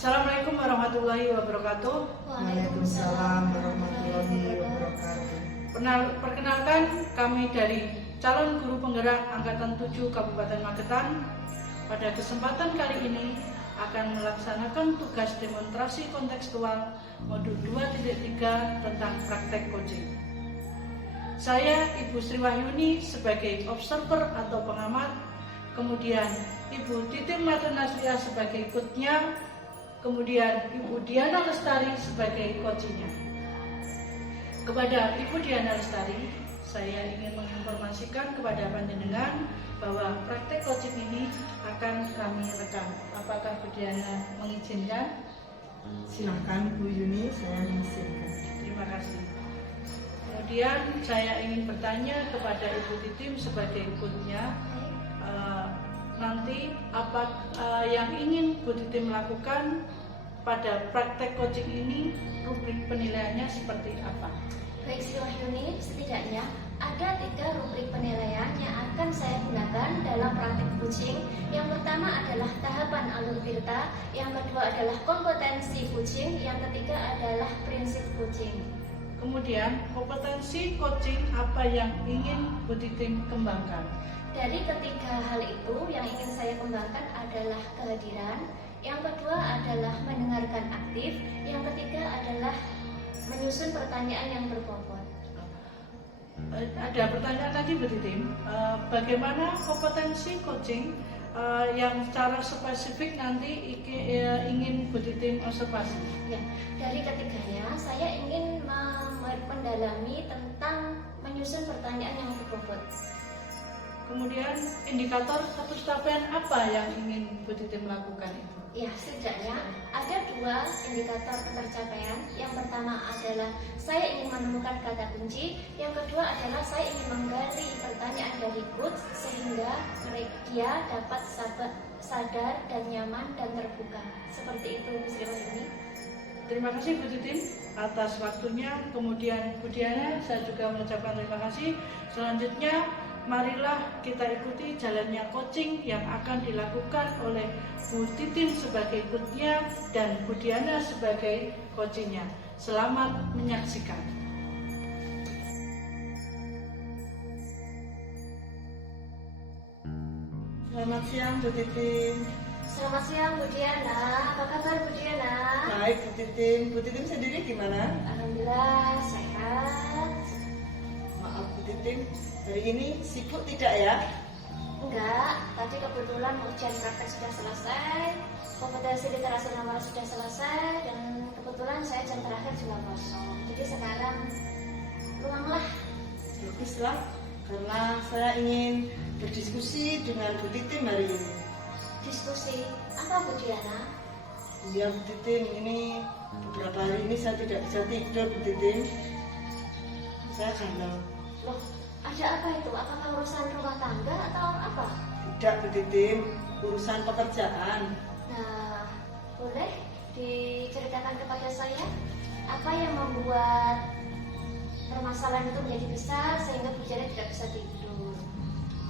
Assalamualaikum warahmatullahi wabarakatuh. Waalaikumsalam warahmatullahi wabarakatuh. Perkenalkan, kami dari calon guru penggerak Angkatan 7 Kabupaten Magetan. Pada kesempatan kali ini akan melaksanakan tugas demonstrasi kontekstual modul 2.3 tentang praktek coaching. Saya Ibu Sri Wahyuni sebagai observer atau pengamat, kemudian Ibu Titin Martinaslia sebagai coachnya, kemudian Ibu Diana Lestari sebagai coachnya. Kepada Ibu Diana Lestari, saya ingin menginformasikan kepada panjenengan bahwa praktek coaching ini akan kami rekam. Apakah Bu Diana mengizinkan? Silakan Bu Yuni, saya mengizinkan. Terima kasih. Kemudian saya ingin bertanya kepada Ibu Titim sebagai coachnya, nanti apa yang ingin Bu Titim lakukan pada praktek coaching ini, rubrik penilaiannya seperti apa? Baik Sri Wahyuni, setidaknya ada 3 rubrik penilaian yang akan saya gunakan dalam praktek coaching. Yang pertama adalah tahapan alur tirta, yang kedua adalah kompetensi coaching, yang ketiga adalah prinsip coaching. Kemudian kompetensi coaching apa yang ingin Bu Titim kembangkan? Dari ketiga hal itu, yang ingin saya kembangkan adalah kehadiran, yang kedua adalah mendengarkan aktif, yang ketiga adalah menyusun pertanyaan yang berbobot. Ada pertanyaan lagi Bu Titim, bagaimana kompetensi coaching yang secara spesifik nanti ingin Bu Titim observasi? Ya, dari ketiganya saya ingin mendalami tentang menyusun pertanyaan yang berbobot. Kemudian indikator ketustapaian apa yang ingin Bu Titim lakukan itu? Ya, setidaknya ada 2 indikator ketercapaian. Yang pertama adalah saya ingin menemukan kata kunci. Yang kedua adalah saya ingin menggali pertanyaan dari coach sehingga dia dapat sadar dan nyaman dan terbuka. Seperti itu, Bu Sri Wahyuni. Terima kasih Bu Titim atas waktunya. Kemudian Bu Diana, saya juga mengucapkan terima kasih. Selanjutnya, marilah kita ikuti jalannya coaching yang akan dilakukan oleh Bu Titim sebagai coachnya dan Bu Diana sebagai coachingnya. Selamat menyaksikan. Selamat siang Bu Titin. Selamat siang Bu Diana. Apa kabar Bu Diana? Baik Bu Titin. Bu Titin sendiri gimana? Alhamdulillah sehat. Maaf Bu Titin, hari ini sibuk tidak ya? Enggak, tadi kebetulan ujian praktek sudah selesai, kompetensi literasi nalar sudah selesai, dan kebetulan saya jam terakhir juga kosong. Jadi sekarang luanglah. Baguslah, karena saya ingin berdiskusi dengan Bu Titin hari ini. Diskusi apa Bu Diana? Iya Bu Titin, ini beberapa hari ini saya tidak bisa tidur Bu Titin. Saya galau. Loh, ada apa itu? Apakah urusan rumah tangga atau apa? Tidak Bu Titin, urusan pekerjaan. Nah, boleh diceritakan kepada saya apa yang membuat permasalahan itu menjadi besar sehingga Bu Diana tidak bisa tidur?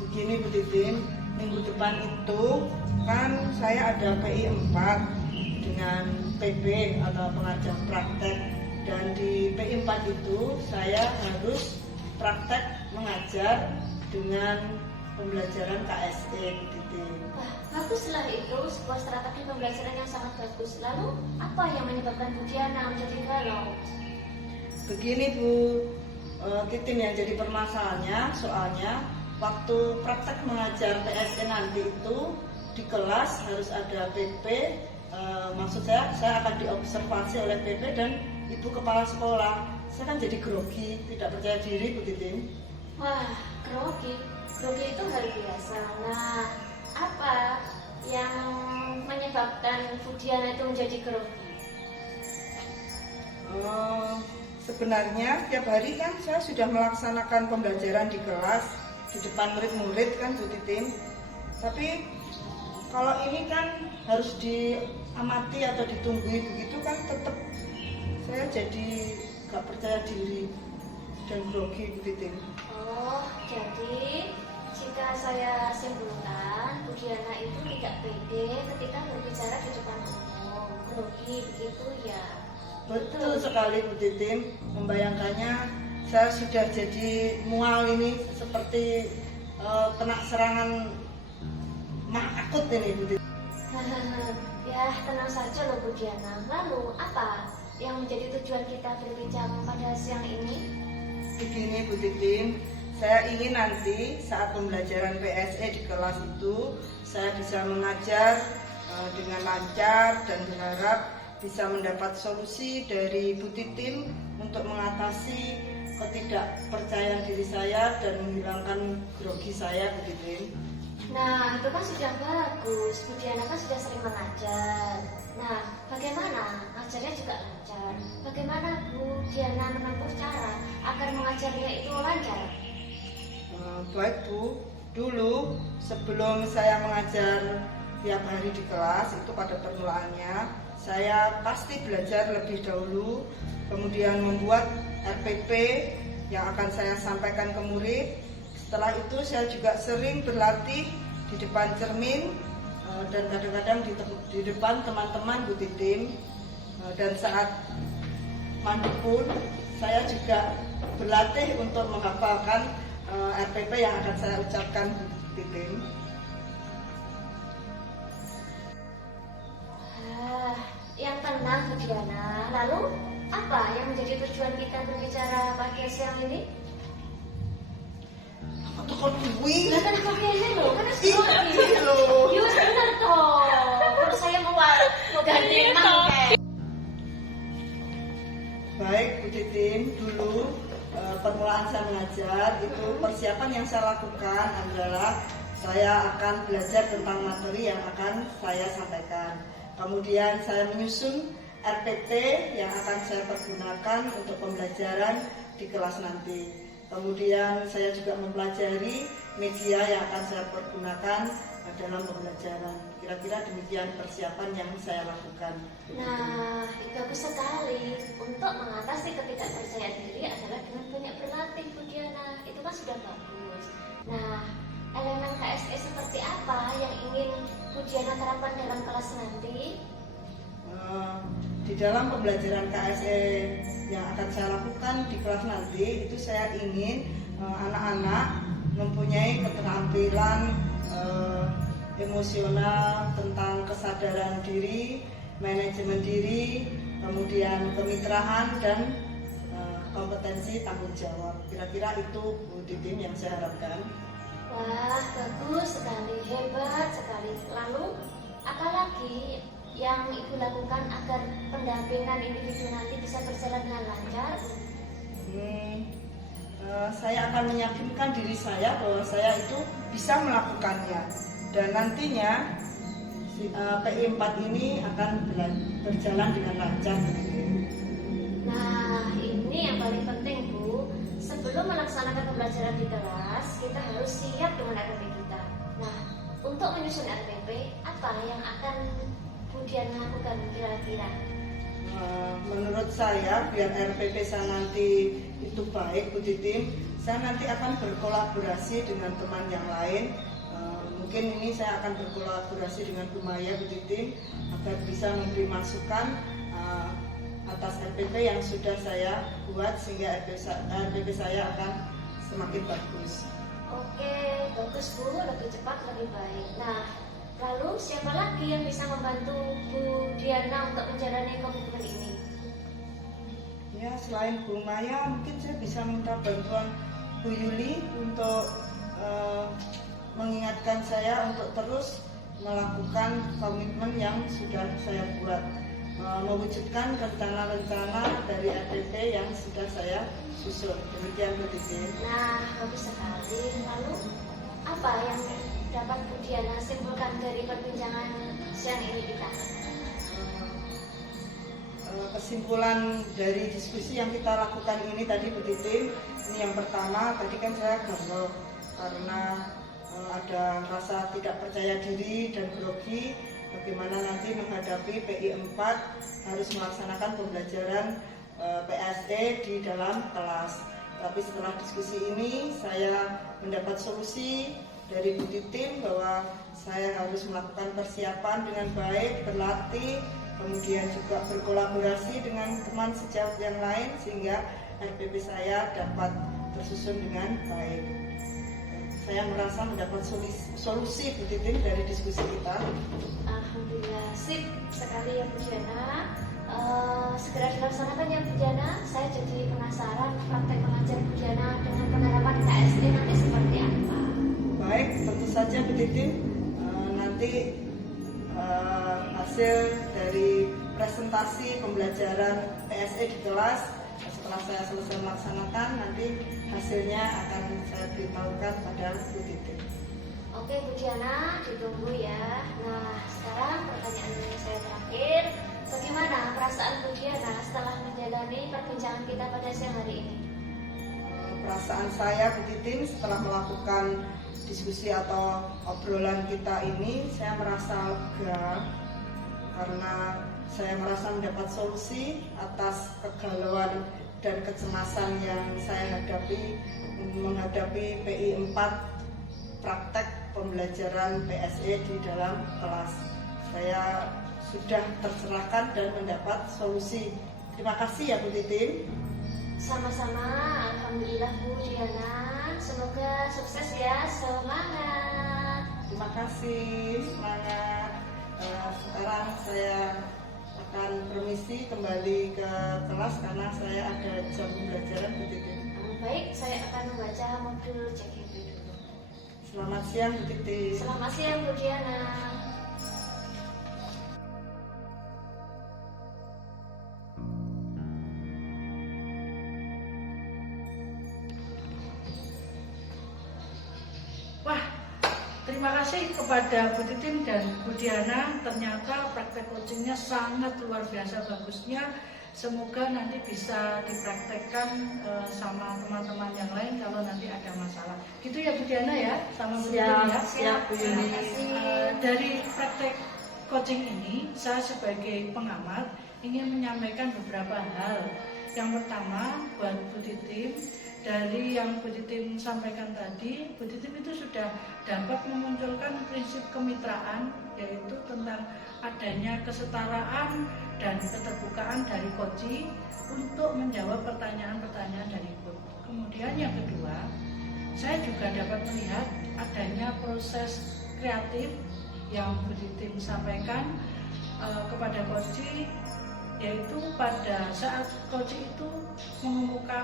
Begini Bu Titin, minggu depan itu kan saya ada PI 4 dengan PB atau pengajar praktek, dan di PI 4 itu saya harus praktek mengajar dengan pembelajaran KSE Bu Titin. Wah, baguslah itu, sebuah strategi pembelajaran yang sangat bagus. Lalu, apa yang menyebabkan Bu Diana menjadi galau? Begini Bu Titin, yang jadi permasalahannya soalnya waktu praktek mengajar PSE nanti itu di kelas harus ada PP, maksud saya akan diobservasi oleh PP dan Ibu Kepala Sekolah. Saya kan jadi grogi, tidak percaya diri Bu Titin. Wah, grogi itu hal biasa. Nah, apa yang menyebabkan Bu Diana itu menjadi grogi? Sebenarnya tiap hari kan saya sudah melaksanakan pembelajaran di kelas di depan murid-murid kan Bu Titin. Tapi kalau ini kan harus diamati atau ditunggui begitu kan, tetap saya jadi gak percaya diri dan grogi Bu Titin. Oh, jadi jika saya simpulkan, Bu Diana itu tidak pede ketika berbicara di depan umum. grogi begitu ya. Betul sekali Bu Titin, membayangkannya saya sudah jadi mual ini seperti kena serangan mah akut ini Bu Titin. Ya tenang saja loh Bu Diana. Lalu apa yang menjadi tujuan kita berbincang pada siang ini? Begini Bu Titin, saya ingin nanti saat pembelajaran PSE di kelas itu saya bisa mengajar dengan lancar dan berharap bisa mendapat solusi dari Bu Titin untuk mengatasi ketidakpercayaan diri saya dan menghilangkan grogi saya Bu Titin. Nah, itu kan sudah bagus. Bu Diana kan sudah sering mengajar. Nah, bagaimana? Ngajarnya juga lancar. Bagaimana Bu Diana menempuh cara agar mengajarnya itu lancar? Baik Bu, dulu sebelum saya mengajar tiap hari di kelas itu pada permulaannya saya pasti belajar lebih dahulu, kemudian membuat RPP yang akan saya sampaikan ke murid. Setelah itu saya juga sering berlatih di depan cermin dan kadang-kadang di depan teman-teman Bu Titin. Dan saat mandi pun saya juga berlatih untuk menghafalkan RPP yang akan saya ucapkan Bu Titin. Yang tenang Bu Diana. Lalu apa yang menjadi tujuan kita berbicara pada siang ini? Tekan kuwi. Lah kan kok kene lho, kan Iya loh. Yo bener toh. Terus saya mau ganti mangke. Baik Bu Titin, dulu permulaan saya mengajar itu persiapan yang saya lakukan adalah saya akan belajar tentang materi yang akan saya sampaikan. Kemudian saya menyusun RPP yang akan saya pergunakan untuk pembelajaran di kelas nanti. Kemudian saya juga mempelajari media yang akan saya pergunakan dalam pembelajaran. Kira-kira demikian persiapan yang saya lakukan. Nah, bagus sekali. Untuk mengatasi ketidakpercayaan diri adalah dengan banyak berlatih Bu Diana. Itu kan sudah bagus. Nah, elemen KSE seperti apa yang ingin Bu Diana terapkan dalam kelas nanti? Di dalam pembelajaran KSE yang akan saya lakukan di kelas nanti itu saya ingin anak-anak mempunyai keterampilan emosional tentang kesadaran diri, manajemen diri, kemudian kemitraan dan kompetensi tanggung jawab. Kira-kira itu Bu Titin yang saya harapkan. Wah, bagus sekali, hebat sekali. Lalu, apalagi yang Ibu lakukan agar pendampingan individu nanti bisa berjalan dengan lancar? Saya akan meyakinkan diri saya bahwa saya itu bisa melakukannya dan nantinya PI 4 ini akan berjalan dengan lancar. Nah, ini yang paling penting Bu. Sebelum melaksanakan pembelajaran di kelas, kita harus siap dengan RPP kita. Nah, untuk menyusun RPP, apa yang akan Bu Diana lakukan kira-kira? Menurut saya, biar RPP saya nanti itu baik Bu Titin, saya nanti akan berkolaborasi dengan teman yang lain. Mungkin ini saya akan berkolaborasi dengan Bu Maya Bu Titin agar bisa memberi masukan atas RPP yang sudah saya buat sehingga RPP saya akan semakin bagus. Oke, bagus Bu, lebih cepat lebih baik. Nah, lalu siapa lagi yang bisa membantu Bu Diana untuk menjalani komitmen ini? Ya, selain Bu Maya, mungkin saya bisa minta bantuan Bu Yuli untuk mengingatkan saya untuk terus melakukan komitmen yang sudah saya buat, mewujudkan rencana-rencana dari RPP yang sudah saya susun. Demikian Bu Titin. Nah, bagus sekali. Lalu apa yang dapat Bu Diana simpulkan dari perbincangan siang ini kita? Kesimpulan dari diskusi yang kita lakukan ini tadi Bu Titin, ini yang pertama tadi kan saya galau karena ada rasa tidak percaya diri dan grogi bagaimana nanti menghadapi PI 4 harus melaksanakan pembelajaran PSE di dalam kelas. Tapi setelah diskusi ini saya mendapat solusi dari Bu Titin bahwa saya harus melakukan persiapan dengan baik, berlatih kemudian juga berkolaborasi dengan teman sejawat yang lain sehingga RPP saya dapat tersusun dengan baik. Saya merasa mendapat solusi Bu Titin dari diskusi kita. Alhamdulillah, sip sekali ya Bu Diana. Segera dilaksanakan ya Bu Diana. Saya jadi penasaran praktek mengajar Bu Diana dengan penerapan KSD nanti seperti apa. Baik, tentu saja Bu Titin. Nanti hasil dari presentasi pembelajaran PSE di kelas setelah saya selesai melaksanakan, nanti hasilnya akan saya beritahukan pada Bu Titin. Oke Bu Diana, ditunggu ya. Nah, sekarang pertanyaan saya terakhir. Bagaimana perasaan Bu Diana setelah menjalani perbincangan kita pada siang hari ini? Perasaan saya Bu Titin setelah melakukan diskusi atau obrolan kita ini, saya merasa lega karena saya merasa mendapat solusi atas kegalauan dan kecemasan yang saya hadapi menghadapi PI 4 praktek pembelajaran PSE di dalam kelas. Saya sudah tercerahkan dan mendapat solusi. Terima kasih ya Bu Titin. Sama-sama, Alhamdulillah Bu Diana. Semoga sukses ya, semangat. Terima kasih, semangat. Sekarang saya akan permisi kembali ke kelas karena saya ada jam pembelajaran Bu Titin. Baik, saya akan membaca modul CGP dulu. Selamat siang Bu Titin. Selamat siang Bu Diana. Wah, terima kasih kepada Bu Titin dan Bu Diana. Ternyata praktek coachingnya sangat luar biasa bagusnya. Semoga nanti bisa dipraktekkan sama teman-teman yang lain kalau nanti ada masalah. Gitu ya Bu Diana ya, sama Bu Titin ya. Siap Bu Yuni. Dari praktek coaching ini, saya sebagai pengamat ingin menyampaikan beberapa hal. Yang pertama, buat Bu Titin, dari yang Bu Titin sampaikan tadi, Bu Titin itu sudah dapat memunculkan prinsip kemitraan, yaitu tentang adanya kesetaraan dan keterbukaan dari coach untuk menjawab pertanyaan-pertanyaan dari coach. Kemudian yang kedua, saya juga dapat melihat adanya proses kreatif yang Bu Titin sampaikan kepada coach, yaitu pada saat coach itu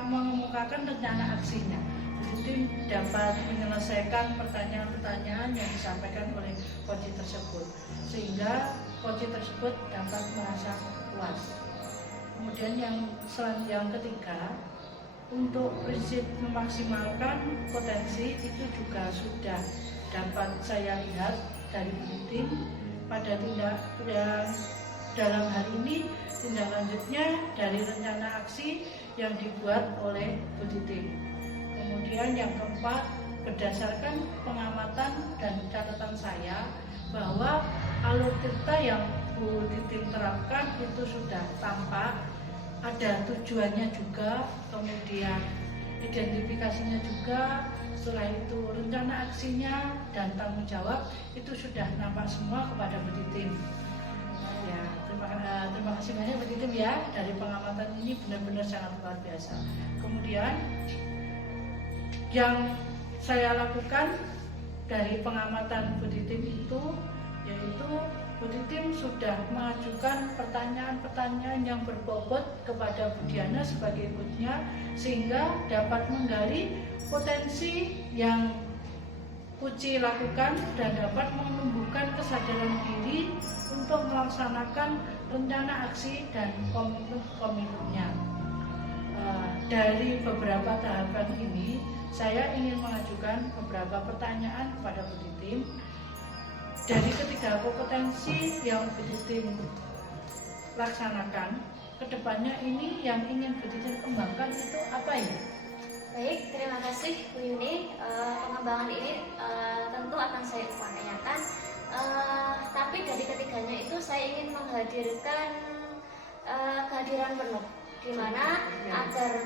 mengemukakan rencana aksinya. Bu Titin dapat menyelesaikan pertanyaan-pertanyaan yang disampaikan oleh coach tersebut, sehingga coach tersebut dapat merasa puas. Kemudian yang ketiga, untuk prinsip memaksimalkan potensi itu juga sudah dapat saya lihat dari Bu Titin pada dalam hari ini. Tindak lanjutnya dari rencana aksi yang dibuat oleh Bu Titin. Kemudian yang keempat, berdasarkan pengamatan dan catatan saya bahwa alur cerita yang Bu Titin terapkan itu sudah tampak, ada tujuannya juga, kemudian identifikasinya juga, setelah itu rencana aksinya dan tanggung jawab itu sudah nampak semua kepada Bu Titin. Ya, terima kasih banyak Bu Titin ya, dari pengamatan ini benar-benar sangat luar biasa. Kemudian yang saya lakukan dari pengamatan Bu Titin itu, yaitu Bu Titin sudah mengajukan pertanyaan-pertanyaan yang berbobot kepada Bu Diana sebagai coachnya, sehingga dapat menggali potensi yang Puji lakukan dan dapat menumbuhkan kesadaran diri untuk melaksanakan rencana aksi dan komitmennya. Dari beberapa tahapan ini, saya ingin mengajukan beberapa pertanyaan kepada Bu Titin. Dari ketiga kompetensi yang Bu Titin laksanakan, kedepannya ini yang ingin Bu Titin kembangkan itu apa ya? Baik, terima kasih Bu Yuni. Pengembangan ini tentu akan saya upayakan. Tapi dari ketiganya itu saya ingin menghadirkan kehadiran penuh, di mana agar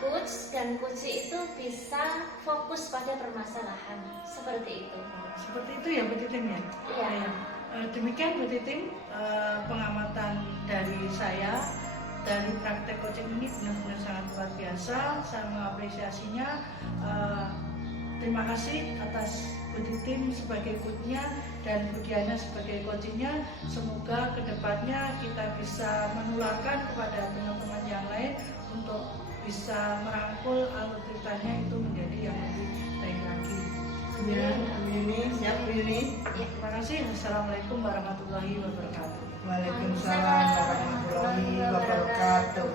coach dan coach itu bisa fokus pada permasalahan seperti itu. Seperti itu ya Bu Titin ya? Iya. Demikian Bu Titim, pengamatan dari saya dari praktek coaching ini benar-benar sangat luar biasa. Saya mengapresiasinya. Terima kasih atas Bu Titim sebagai coachnya dan Bu Diana sebagai coachingnya. Semoga kedepannya kita bisa menularkan kepada teman-teman yang lain untuk bisa merangkul alur ceritanya itu menjadi yang lebih baik lagi. Ya, Bu Yuni, siap Bu Yuni. Terima kasih. Wassalamualaikum warahmatullahi wabarakatuh. Waalaikumsalam warahmatullahi wabarakatuh.